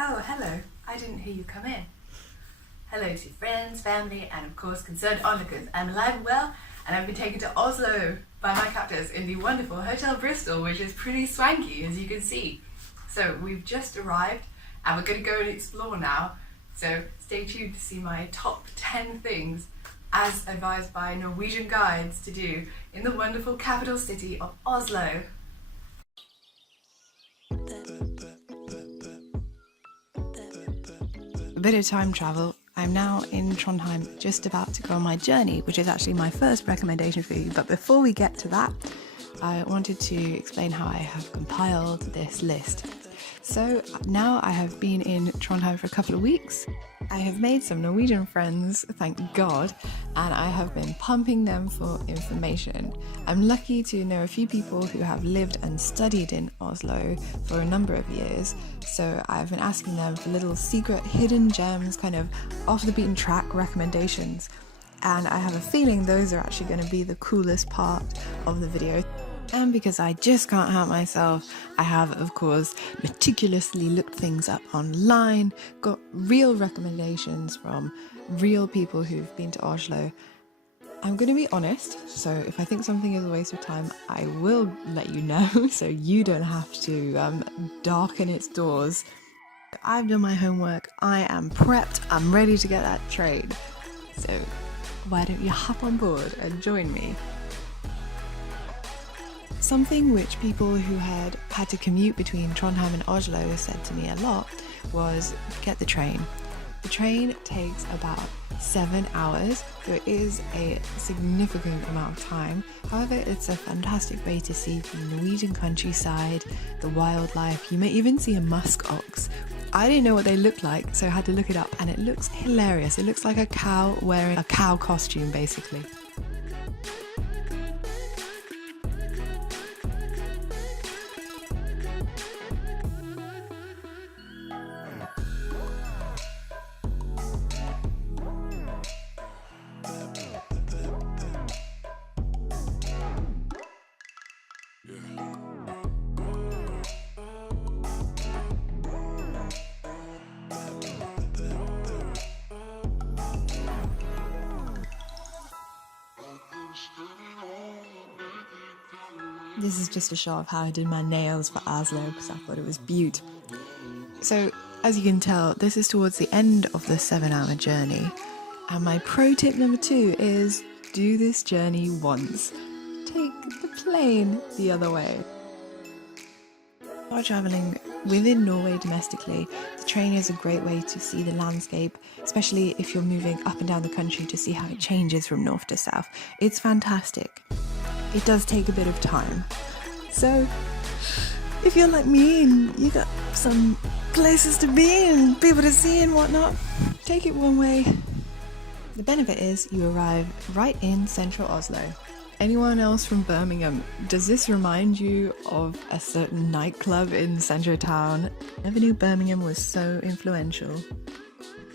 Oh, hello. I didn't hear you come in. Hello to friends, family, and of course concerned onlookers. I'm alive and well, and I've been taken to Oslo by my captors in the wonderful Hotel Bristol, which is pretty swanky, as you can see. So we've just arrived, and we're going to go and explore now. So stay tuned to see my top 10 things, as advised by Norwegian guides, to do in the wonderful capital city of Oslo. A bit of time travel. I'm now in Trondheim, just about to go on my journey, which is actually my first recommendation for you. But before we get to that, I wanted to explain how I have compiled this list. So now I have been in Trondheim for a couple of weeks. I have made some Norwegian friends, thank God, and I have been pumping them for information. I'm lucky to know a few people who have lived and studied in Oslo for a number of years, so I've been asking them for little secret hidden gems, kind of off the beaten track recommendations, and I have a feeling those are actually going to be the coolest part of the video. And because I just can't help myself, I have, of course, meticulously looked things up online, got real recommendations from real people who've been to Oslo. I'm going to be honest, so if I think something is a waste of time, I will let you know, so you don't have to darken its doors. I've done my homework, I am prepped, I'm ready to get that train. So why don't you hop on board and join me? Something which people who had to commute between Trondheim and Oslo said to me a lot was get the train. The train takes about 7 hours, so it is a significant amount of time. However, it's a fantastic way to see the Norwegian countryside, the wildlife. You may even see a musk ox. I didn't know what they looked like, so I had to look it up, and it looks hilarious. It looks like a cow wearing a cow costume, basically. This is just a shot of how I did my nails for Oslo because I thought it was beaut. So, as you can tell, this is towards the end of the 7-hour journey. And my pro tip number 2 is do this journey once. Take the plane the other way. While travelling within Norway domestically, the train is a great way to see the landscape, especially if you're moving up and down the country to see how it changes from north to south. It's fantastic. It does take a bit of time. So, if you're like me and you got some places to be and people to see and whatnot, take it one way. The benefit is you arrive right in central Oslo. Anyone else from Birmingham, does this remind you of a certain nightclub in central town? Never knew Birmingham was so influential.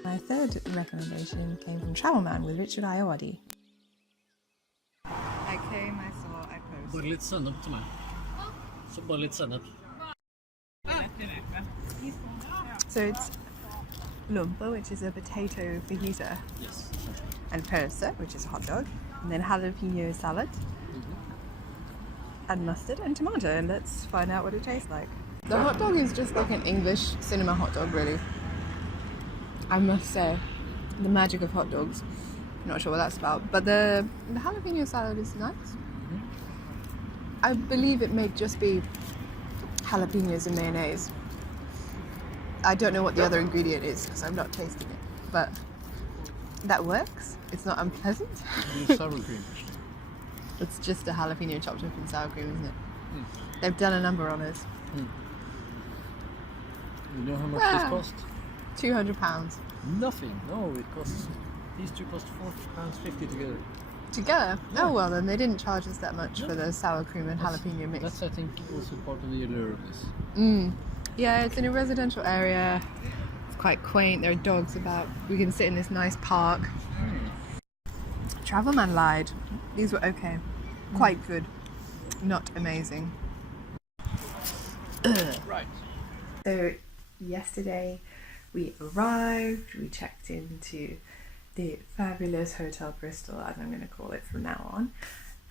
My third recommendation came from Travel Man with Richard Iowadi. I came, I saw, I posted. Bare litt sennep til meg. Så bare litt sennep. So it's lumpa, which is a potato fajita. Yes. And pølse, which is a hot dog. And then jalapeno salad. And mustard and tomato. And let's find out what it tastes like. The hot dog is just like an English cinema hot dog, really. I must say, the magic of hot dogs. Not sure what that's about, but the jalapeno salad is nice. I believe it may just be jalapenos and mayonnaise. I don't know what the other ingredient is because I'm not tasting it, but that works. It's not unpleasant. Sour cream. It's just a jalapeno chopped up in sour cream, isn't it? They've done a number on us. You know how much this cost? £200. Nothing. No, it costs. These two cost £4.50 together. Together? Yeah. Oh well, then they didn't charge us that much for the sour cream and jalapeno mix. That's, I think, also part of the allure of this. Yeah, it's in a residential area. It's quite quaint. There are dogs about. We can sit in this nice park. Travelman lied. These were okay. Quite good. Not amazing. Right. So yesterday we arrived, we checked into the fabulous Hotel Bristol, as I'm going to call it from now on,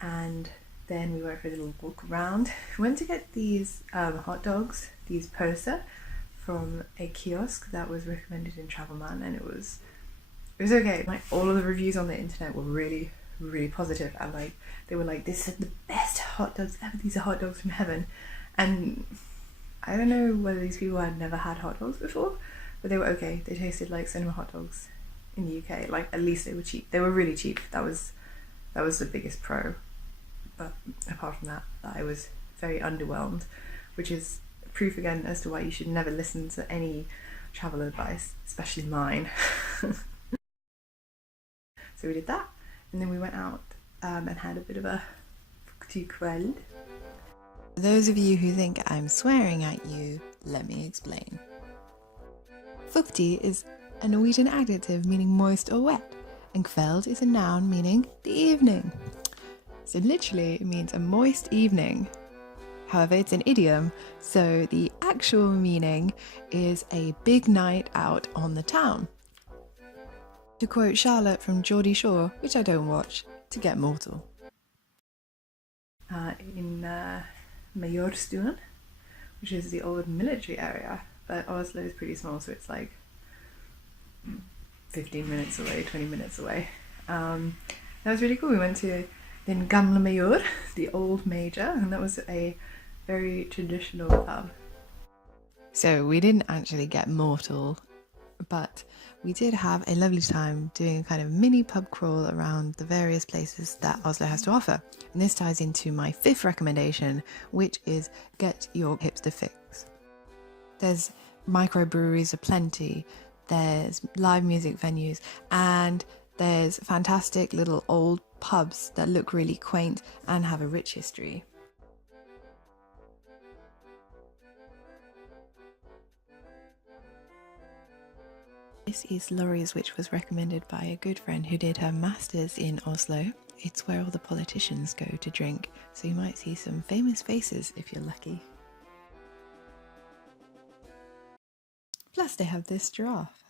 and then we went for a little walk around. We went to get these hot dogs, these posa, from a kiosk that was recommended in Travelman, and it was okay. Like, all of the reviews on the internet were really positive, and like they were like, this is the best hot dogs ever, these are hot dogs from heaven. And I don't know whether these people had never had hot dogs before, but they were okay. They tasted like cinema hot dogs in the UK. Like, at least they were cheap. They were really cheap. That was the biggest pro. But apart from that, I was very underwhelmed, which is proof again as to why you should never listen to any travel advice, especially mine. So we did that, and then we went out and had a bit of a kveld. For those of you who think I'm swearing at you, let me explain. Fuktig is a Norwegian adjective meaning moist or wet, and kveld is a noun meaning the evening. So literally it means a moist evening. However, it's an idiom, so the actual meaning is a big night out on the town. To quote Charlotte from Geordie Shore, which I don't watch, to get mortal. In Majorstuen, which is the old military area, but Oslo is pretty small, so it's like 15 minutes away, 20 minutes away. That was really cool. We went to the Gamle Major, the old major, and that was a very traditional pub. So we didn't actually get mortal, but we did have a lovely time doing a kind of mini pub crawl around the various places that Oslo has to offer. And this ties into my fifth recommendation, which is get your hipster fix. There's microbreweries aplenty, there's live music venues, and there's fantastic little old pubs that look really quaint and have a rich history. This is Laurie's, which was recommended by a good friend who did her masters in Oslo. It's where all the politicians go to drink, so you might see some famous faces if you're lucky. Plus they have this giraffe.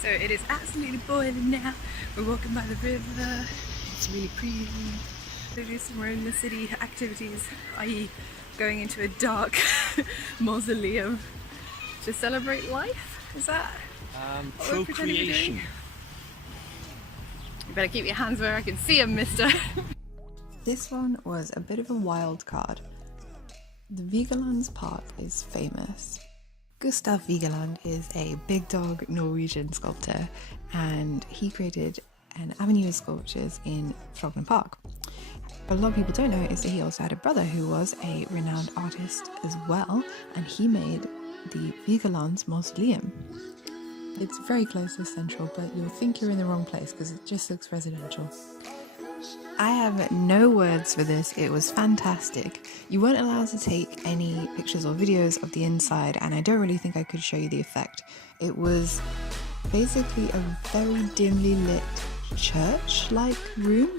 So it is absolutely boiling now. We're walking by the river. It's really pretty. To do somewhere in the city activities, i.e. going into a dark mausoleum to celebrate life. Is that what we're pretending to be doing? You better keep your hands where I can see them, mister. This one was a bit of a wild card. The Vigelands Park is famous. Gustav Vigeland is a big dog Norwegian sculptor, and he created an avenue of sculptures in Frogner Park. But a lot of people don't know is that he also had a brother who was a renowned artist as well, and he made the Vigelands Mausoleum. It's very close to Central, but you'll think you're in the wrong place because it just looks residential. I have no words for this. It was fantastic. You weren't allowed to take any pictures or videos of the inside, and I don't really think I could show you the effect. It was basically a very dimly lit church-like room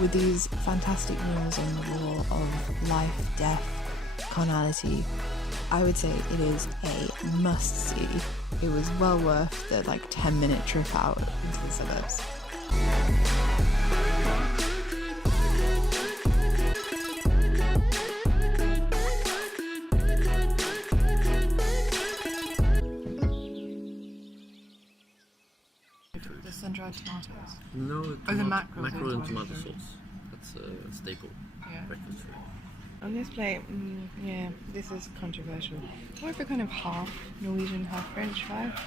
with these fantastic murals on the wall of life, death, carnality. I would say it is a must-see. It was well worth the 10-minute trip out into the suburbs. The sun-dried tomatoes. No, the mackerel and tomato sauce. That's a staple. Yeah. Breakfast food. On this plate, yeah, this is controversial. More of a kind of half Norwegian, half French vibe.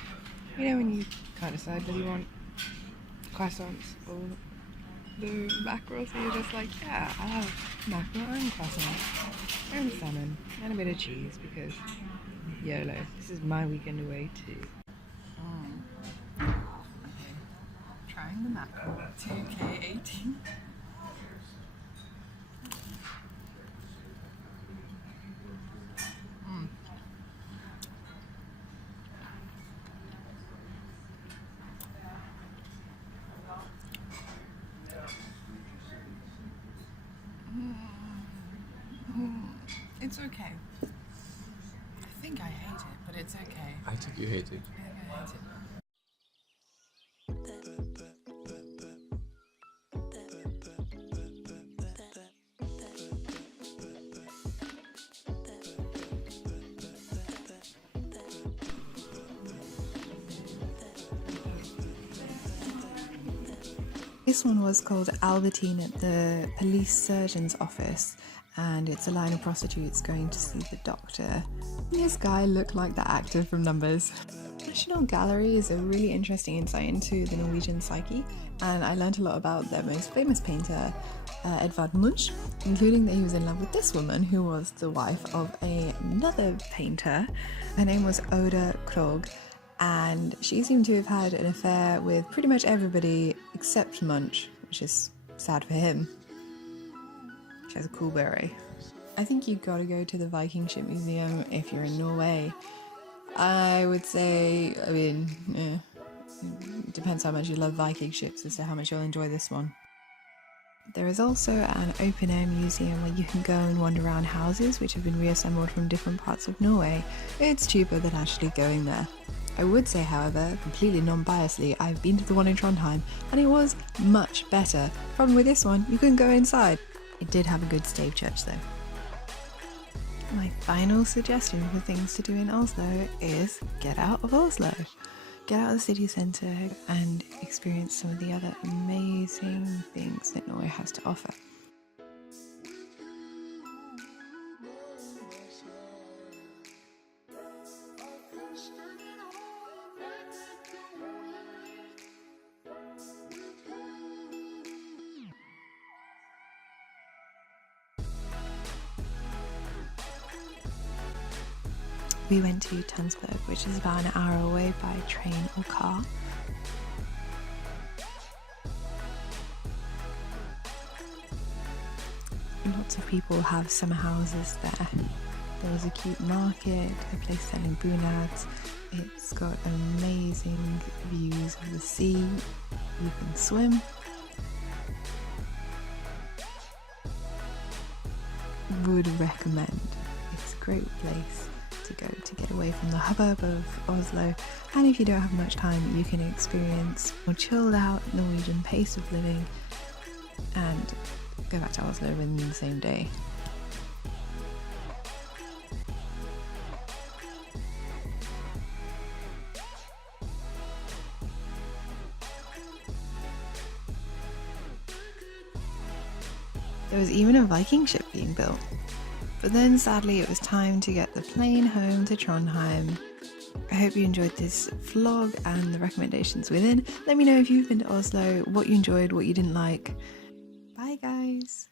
You know, when you can't decide whether you want croissants or the mackerel, so you're just like, yeah, I'll have mackerel and croissants and salmon and a bit of cheese because YOLO. This is my weekend away too. Okay. Trying the mackerel, 2K18. It's okay. I think I hate it, but it's okay. I think you hate it. I think I hate it. This one was called Albertine at the police surgeon's office, and it's a line of prostitutes going to see the doctor. This guy looked like the actor from Numbers. National Gallery is a really interesting insight into the Norwegian psyche, and I learned a lot about their most famous painter, Edvard Munch, including that he was in love with this woman who was the wife of another painter. Her name was Oda Krog, and she seemed to have had an affair with pretty much everybody except Munch, which is sad for him. She has a cool beret. I think you've got to go to the Viking Ship Museum if you're in Norway. I would say, it depends how much you love Viking ships as to how much you'll enjoy this one. There is also an open-air museum where you can go and wander around houses which have been reassembled from different parts of Norway. It's cheaper than actually going there. I would say, however, completely non-biasedly, I've been to the one in Trondheim and it was much better. Problem with this one, you couldn't go inside. It did have a good stave church though. My final suggestion for things to do in Oslo is get out of Oslo. Get out of the city centre and experience some of the other amazing things that Norway has to offer. We went to Tønsberg, which is about an hour away by train or car. Lots of people have summer houses there. There was a cute market, a place selling bunads. It's got amazing views of the sea. You can swim. Would recommend. It's a great place to go to get away from the hubbub of Oslo, and if you don't have much time you can experience a more chilled out Norwegian pace of living and go back to Oslo within the same day. There was even a Viking ship being built. But then sadly it was time to get the plane home to Trondheim. I hope you enjoyed this vlog and the recommendations within. Let me know if you've been to Oslo, what you enjoyed, what you didn't like. Bye guys!